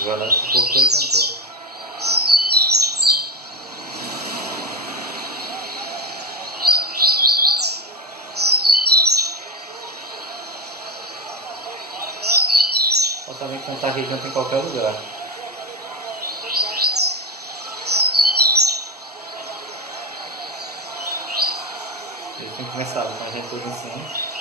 Agora voltou e cantou. Pode também cantar que canta em qualquer lugar. Ele tem que começar com a gente tudo assim.